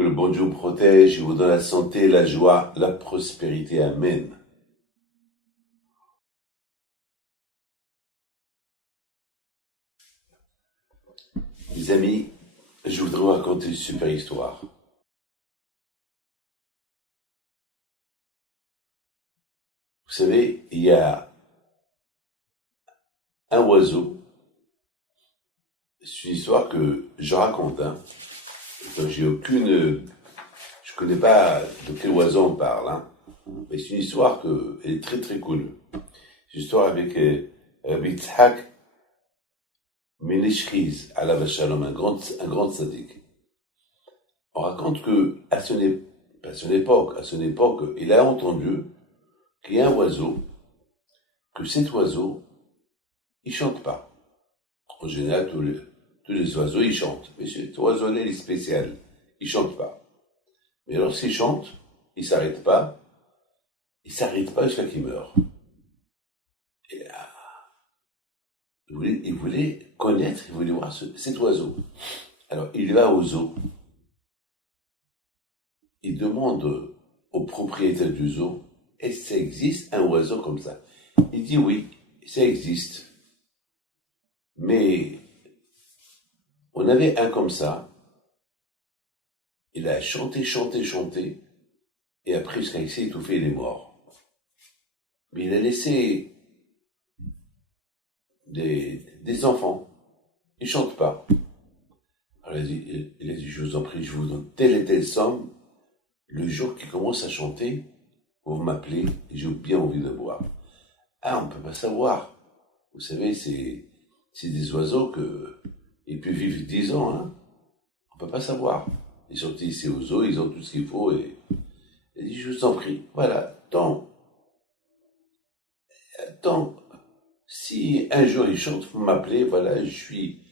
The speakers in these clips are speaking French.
Que le bon Dieu vous protège et vous donne la santé, la joie, la prospérité. Amen. Mes amis, je voudrais vous raconter une super histoire. Vous savez, il y a un oiseau. C'est une histoire que je raconte. Donc je connais pas de quel oiseau on parle. Mais c'est une histoire elle est très très connue. C'est une histoire avec Rabbi Yitzhak Meneshriz, alav shalom, un grand tzaddik. On raconte que à son époque, il a entendu qu'il y a un oiseau, que cet oiseau, il chante pas. En général, tous les oiseaux, ils chantent. Mais cet oiseau-là, il est spécial. Il chante pas. Mais lorsqu'il chante, il s'arrête pas jusqu'à qu'il meure. Et il voulait connaître, il voulait voir cet oiseau. Alors, il va au zoo. Il demande au propriétaire du zoo, est-ce que ça existe un oiseau comme ça? Il dit oui, ça existe. Mais on avait un comme ça. Il a chanté, et après, jusqu'à il s'est étouffé, il est mort. Mais il a laissé des enfants. Ils chantent pas. Alors il a dit, je vous en prie, je vous donne telle et telle somme. Le jour qu'il commence à chanter, vous m'appelez, et j'ai bien envie de boire. Ah, on peut pas savoir. Vous savez, c'est des oiseaux ils peuvent vivre 10 ans, On peut pas savoir. Ils sont ici au zoo, ils ont tout ce qu'il faut, et il dit, je vous en prie, voilà, tant, si un jour ils chantent, vous m'appelez, voilà, oui,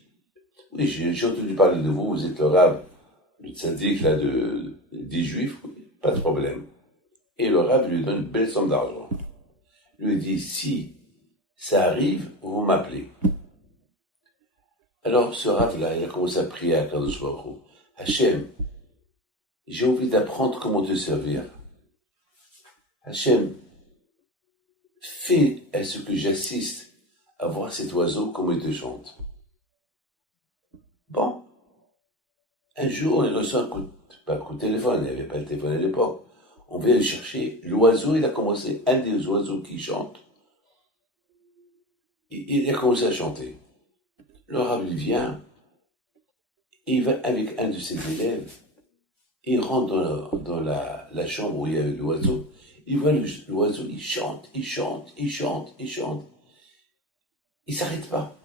j'ai entendu parler de vous, vous êtes le Rav, le tzaddik, là, des Juifs, pas de problème. Et le Rav lui donne une belle somme d'argent. Lui dit, si ça arrive, vous m'appelez. Alors, ce Rav-là, il a commencé à prier à Kadosh Baruch Hu. Hachem, j'ai envie d'apprendre comment te servir. Hachem, fais à ce que j'assiste à voir cet oiseau, comment il te chante. Bon. Un jour, il reçoit pas un coup de téléphone, il n'y avait pas de téléphone à l'époque. On vient le chercher. L'oiseau, il a commencé, un des oiseaux qui chante, il a commencé à chanter. Le Rav, il vient, et il va avec un de ses élèves, et il rentre dans la chambre où il y a l'oiseau. Il voit l'oiseau, il chante. Il s'arrête pas.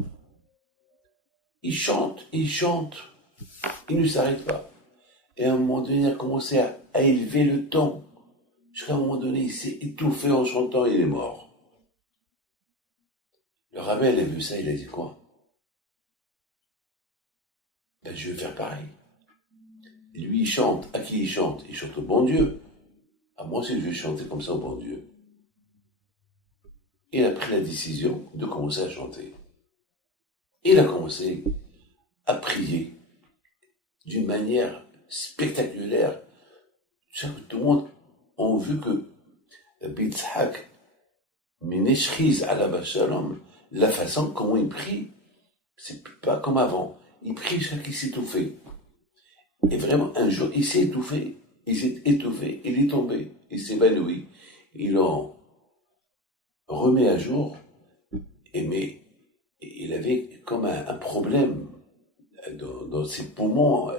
Il chante. Il ne s'arrête pas. Et à un moment donné, il a commencé à élever le ton. Jusqu'à un moment donné, il s'est étouffé en chantant, il est mort. Le rabbin, il a vu ça, il a dit quoi? Ben, je vais faire pareil. Et lui, il chante. À qui il chante? Il chante au bon Dieu. À moi aussi, je vais chanter comme ça au bon Dieu. Il a pris la décision de commencer à chanter. Il a commencé à prier d'une manière spectaculaire. Tout le monde a vu que Yitzhak Meneshriz alav shalom, la façon comment il prie, c'est pas comme avant. Il prie jusqu'à qu'il s'étouffait. Et vraiment, un jour, il s'est étouffé, il est tombé, il s'est évanoui. Ils l'ont remis à jour, mais il avait comme un problème dans ses poumons.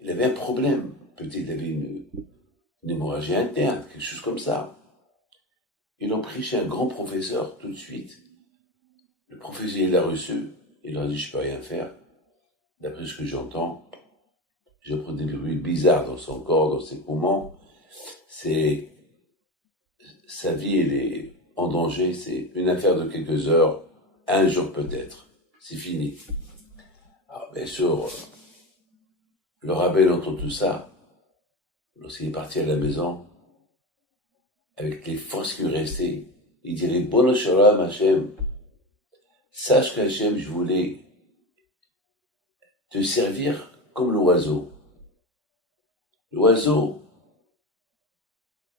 Il avait un problème. Peut-être il avait une hémorragie interne, quelque chose comme ça. Ils l'ont pris chez un grand professeur tout de suite. Le professeur, il l'a reçu, il leur a dit, je peux rien faire. D'après ce que j'entends, je prends des bruits bizarres dans son corps, dans ses poumons. Sa vie, elle est en danger, c'est une affaire de quelques heures, un jour peut-être. C'est fini. Alors, bien sûr, le rabbin entend tout ça. Lorsqu'il est parti à la maison, avec les forces qui lui restaient, il dirait, Bono Shalom Hachem, sache qu'Hachem, je voulais te servir comme l'oiseau. L'oiseau,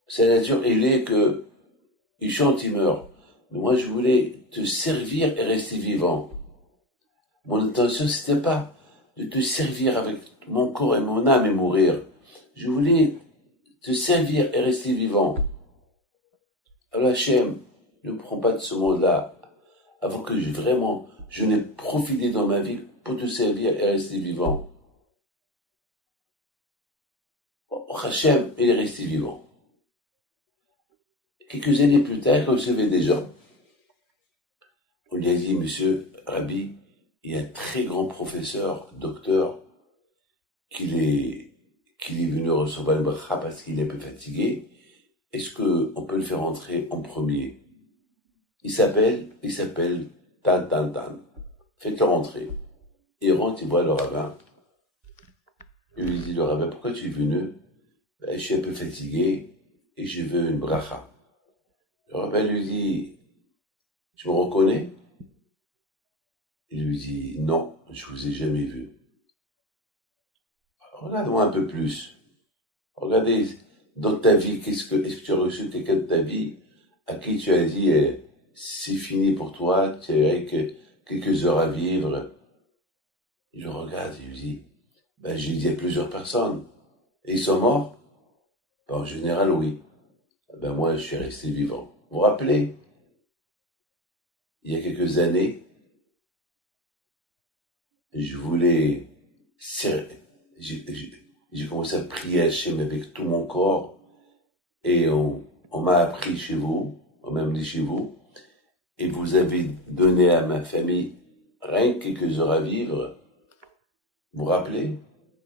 sa nature, il est que il chante, il meurt. Mais moi, je voulais te servir et rester vivant. Mon intention, c'était pas de te servir avec mon corps et mon âme et mourir. Je voulais te servir et rester vivant. Alors Hachem, ne prends pas de ce monde-là avant que je n'ai profité dans ma vie pour te servir et rester vivant. Hachem, il est resté vivant. Quelques années plus tard, il recevait des gens. On lui a dit, monsieur Rabbi, il y a un très grand professeur, docteur, qu'il est venu recevoir le bracha parce qu'il est un peu fatigué. Est-ce qu'on peut le faire entrer en premier? Il s'appelle Tan. Faites-le rentrer. Il rentre, il voit le rabbin. Il lui dit, le rabbin, pourquoi tu es venu? Je suis un peu fatigué et je veux une bracha. Le rabbin lui dit, tu me reconnais? Il lui dit, non, je vous ai jamais vu. Regarde-moi un peu plus. Regardez, dans ta vie, est-ce que tu as reçu quelqu'un de ta vie à qui tu as dit, c'est fini pour toi, tu n'avais que quelques heures à vivre? Il le regarde, il lui dit, j'ai dit à plusieurs personnes. Et ils sont morts? En général, oui. Moi, je suis resté vivant. Vous vous rappelez? Il y a quelques années, j'ai commencé à prier à Hachem avec tout mon corps, et on m'a appris chez vous, on m'a amené chez vous, et vous avez donné à ma famille rien que quelques heures à vivre. Vous vous rappelez?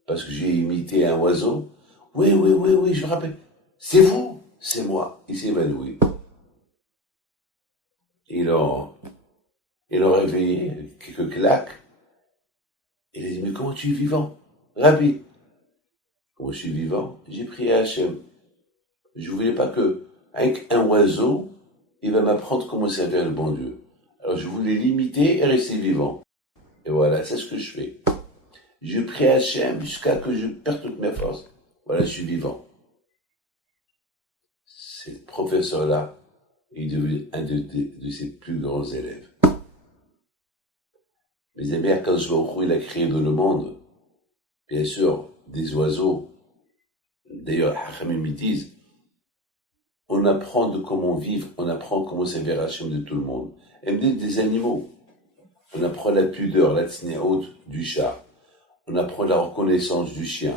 Parce que j'ai imité un oiseau. Oui, je me rappelle. C'est vous? C'est moi. Il s'est évanoui. Ils l'ont réveillé, quelques claques. Il a dit, mais comment tu es vivant? Rabbi, comment je suis vivant? J'ai prié à Hachem. Je ne voulais pas que, avec un oiseau, il va m'apprendre comment servir le bon Dieu. Alors je voulais l'imiter et rester vivant. Et voilà, c'est ce que je fais. Je prie à Hachem jusqu'à que je perde toutes mes forces. Voilà, je suis vivant. Ce professeur-là est devenu un de ses plus grands élèves. Mes amis, quand je vois où il a créé dans le monde, bien sûr, des oiseaux. D'ailleurs, Hachamim me disent, on apprend de comment vivre, on apprend comment servir Hachem de tout le monde. Et même des animaux. On apprend la pudeur, la tsnéout du chat. On apprend la reconnaissance du chien.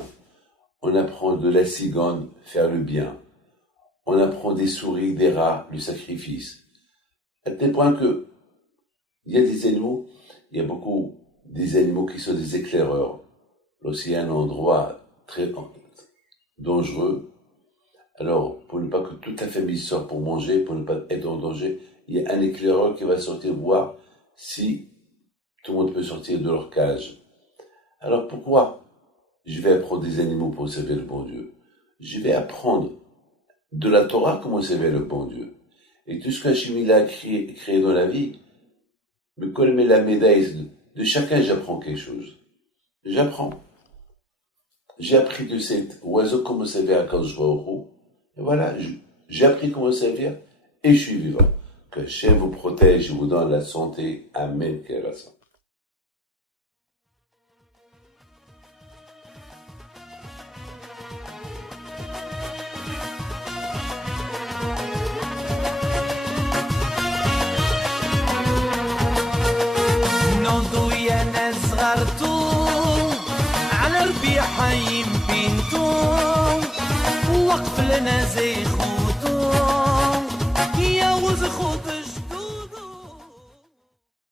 On apprend de la cigogne, faire le bien. On apprend des souris, des rats, le sacrifice. À tel point que, il y a des animaux, il y a beaucoup des animaux qui sont des éclaireurs. Aussi un endroit très dangereux. Alors, pour ne pas que toute la famille sorte pour manger, pour ne pas être en danger, il y a un éclaireur qui va sortir voir si tout le monde peut sortir de leur cage. Alors pourquoi je vais apprendre des animaux pour servir le bon Dieu? Je vais apprendre de la Torah comment servir le bon Dieu. Et tout ce qu'Hachem a créé dans la vie, me colle la médaille de chacun, j'apprends quelque chose. J'apprends. J'ai appris de cet oiseau comment servir à Kadosh Baruch Hu. Et voilà, j'ai appris comment servir et je suis vivant. Que Hachem vous protège et vous donne la santé. Amen. على ربيع حيم بنتو وقف لنا زي